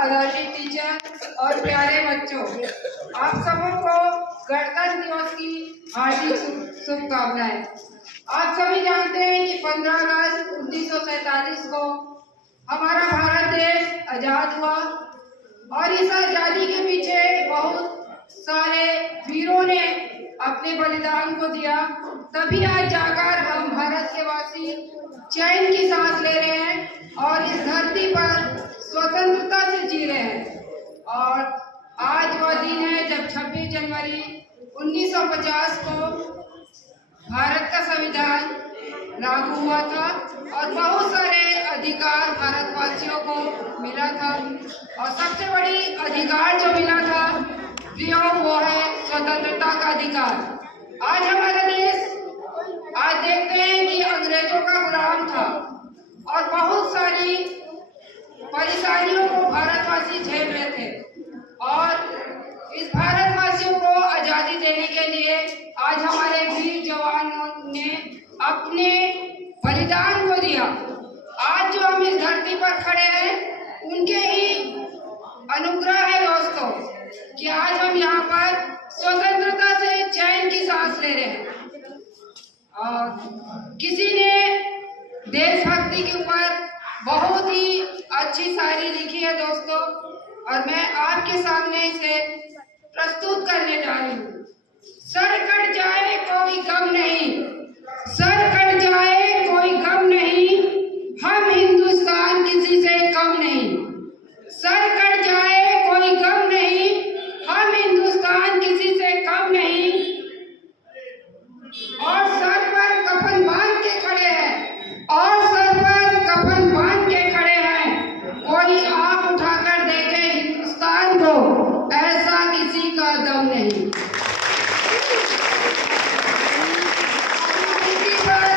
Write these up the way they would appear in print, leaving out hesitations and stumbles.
आदरणीय टीचर और प्यारे बच्चों, आप सबों को गणतंत्र दिवस की हार्दिक शुभकामनाएं। आप सभी जानते हैं कि 15 अगस्त 1947 को हमारा भारत देश आजाद हुआ और इस आजादी के पीछे बहुत सारे वीरों ने अपने बलिदान को दिया। तभी आज जाकर हम भारत के वासी चैन की सांस ले रहे हैं और इस धरती पर स्वतंत्रता से जी रहे हैं। और आज वह दिन है जब 26 जनवरी 1950 को भारत का संविधान लागू हुआ था और बहुत सारे अधिकार भारतवासियों को मिला था। और सबसे बड़ी अधिकार जो मिला था वो है स्वतंत्रता का अधिकार। आज हमारा देश आज देखते हैं कि अंग्रेजों का गुलाम था और बहुत सारी परेशानियों को भारतवासी झेल रहे थे। और इस भारतवासियों को आजादी देने के लिए आज हमारे वीर जवानों ने अपने बलिदान को दिया। आज जो हम इस धरती पर खड़े हैं उनके ही अनुग्रह है दोस्तों कि आज हम यहाँ पर स्वतंत्रता से चैन की सांस ले रहे हैं। और किसी ने देशभक्ति के ऊपर बहुत ही अच्छी शायरी लिखी है दोस्तों, और मैं आपके सामने इसे प्रस्तुत करने जा रही हूँ। सर कट जाए कोई गम नहीं, सर कट जाए कोई गम नहीं, हम हिंदुस्तान किसी से कम नहीं। सर कट जाए कोई गम नहीं, हम हिंदुस्तान किसी से कम नहीं। और सर पर कफन बांध के खड़े हैं, और सर पर कफन बांध के खड़े हैं। कोई आंख उठाकर देखे हिंदुस्तान को, ऐसा किसी का दम नहीं। इसी पर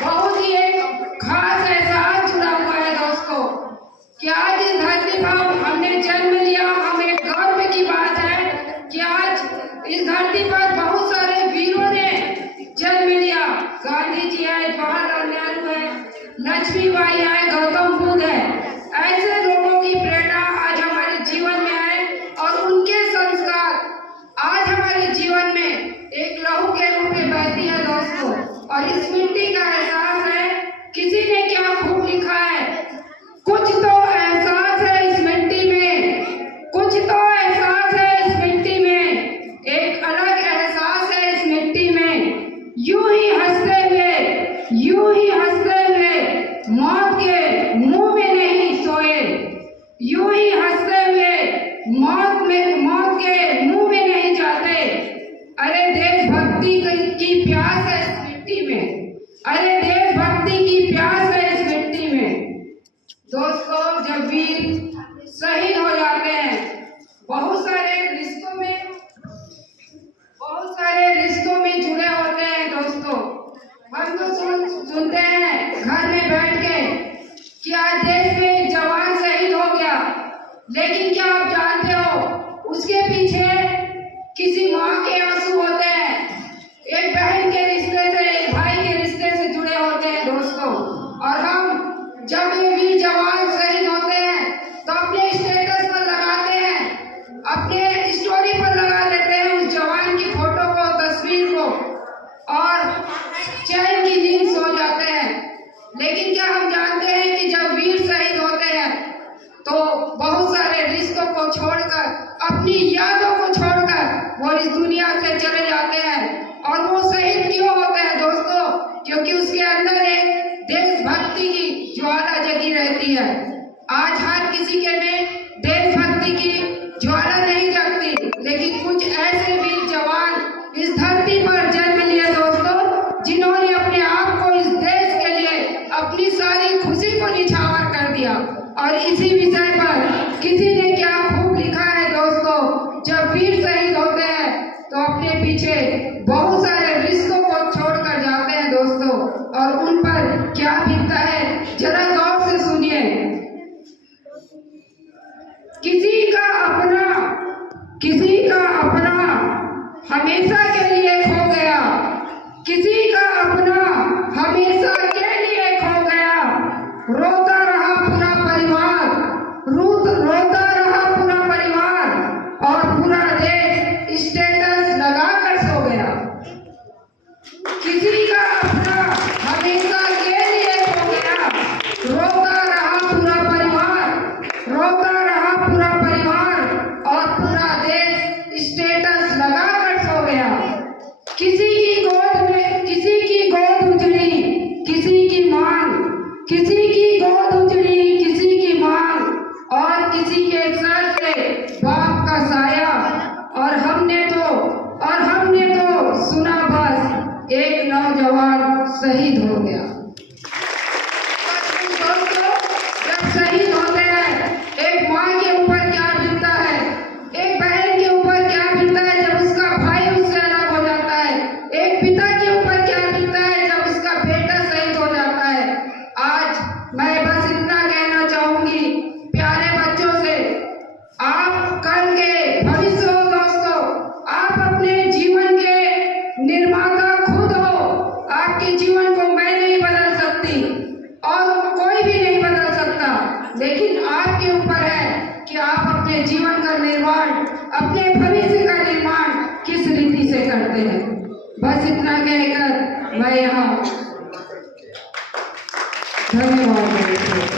बहुत ही एक खास एहसास जुड़ा हुआ है दोस्तों कि आज इस धरती पर हमने जन्म लिया। हमें गर्व की बात है कि आज इस धरती पर बहुत सारे वीरों ने जन्म लिया। गांधी जी है, जवाहरलाल नेहरू है, लक्ष्मीबाई है, गौतम बुद्ध है। ऐसे लोगों की प्रेरणा आज हमारे जीवन में है और उनके संस्कार आज हमारे जीवन में एक लहू के रूप में बहती है दोस्तों। और इस मिट्टी का एहसास है, किसी ने क्या खूब लिखा है, कुछ तो एहसास है इस मिट्टी में, कुछ तो एहसास है इस मिट्टी में, एक अलग एहसास है इस मिट्टी में। यूं ही हंसते हुए, यूं ही हंसते हुए मौत के मुंह में नहीं सोए, यूं ही हंसते हुए मौत के मुंह में नहीं जाते। अरे देशभक्ति की प्यास है इस मिट्टी में, अरे देशभक्ति की प्यास है इस मिट्टी में। दोस्तों, जब वीर शहीद हो जाते हैं, बहुत सारे रिश्तों में जुड़े होते हैं दोस्तों। हम तो सुनते हैं घर में बैठ के कि आज देश में एक जवान शहीद हो गया, लेकिन क्या आप जानते हो उसके पीछे किसी माँ के आंसू होते हैं, एक बहन के रिश्ते से, एक भाई के रिश्ते से जुड़े होते हैं दोस्तों। और हम जब ये वीर जवान शहीद होते हैं तो अपने स्टेटस पर लगाते हैं, अपने स्टोरी पर लगा देते हैं उस जवान की फोटो को, तस्वीर को, और चैन की नींद सो जाते हैं। लेकिन क्या हम जानते हैं कि जब वीर शहीद होते हैं तो बहुत सारे रिश्तों को छोड़कर, अपनी यादों को छोड़कर वो इस दुनिया से चले जाते हैं। और वो शहीद क्यों होते हैं दोस्तों? क्योंकि उसके अंदर एक देशभक्ति की ज्वाला जगी रहती है। आज हर किसी के में देशभक्ति की ज्वाला नहीं जगती, लेकिन कुछ ऐसे वीर जवान इस धरती पर जन्म लिए दोस्तों, जिन्होंने अपने आप को इस देश के लिए अपनी सारी खुशी को निछावर कर दिया। और इसी विषय पर किसी ने क्या खूब लिखा है दोस्तों, जब वीर शहीद होते हैं तो अपने पीछे बहुत सारे रिश्तों को छोड़कर जाते हैं दोस्तों, और उन पर क्या बीतता है जरा गौर से सुनिए। किसी का अपना हमेशा के लिए खो गया, किसी का अपना हमेशा के लिए खो गया। रोता रहा पूरा परिवार, रोता रहा किसी के सर से बाप का साया, और हमने तो सुना बस एक नौजवान शहीद हो गया। दोस्तों, जब शहीद होते हैं, एक माँ के ऊपर क्या बीतता है, एक बहन के ऊपर क्या बीतता है जब उसका भाई उससे अलग हो जाता है, एक पिता के ऊपर क्या बीतता है जब उसका बेटा शहीद हो जाता है। आज मैं बस इतना कहना चाहूंगी प्यारे बच्चों से, आप कल के भविष्य हो दोस्तों, आप अपने जीवन के निर्माता खुद हो। आपके जीवन को मैं नहीं बदल सकती और कोई भी नहीं बदल सकता, लेकिन आपके ऊपर है कि आप अपने जीवन का निर्माण, अपने भविष्य का निर्माण किस रीति से करते हैं। बस इतना कहकर मैं यहाँ धन्यवाद।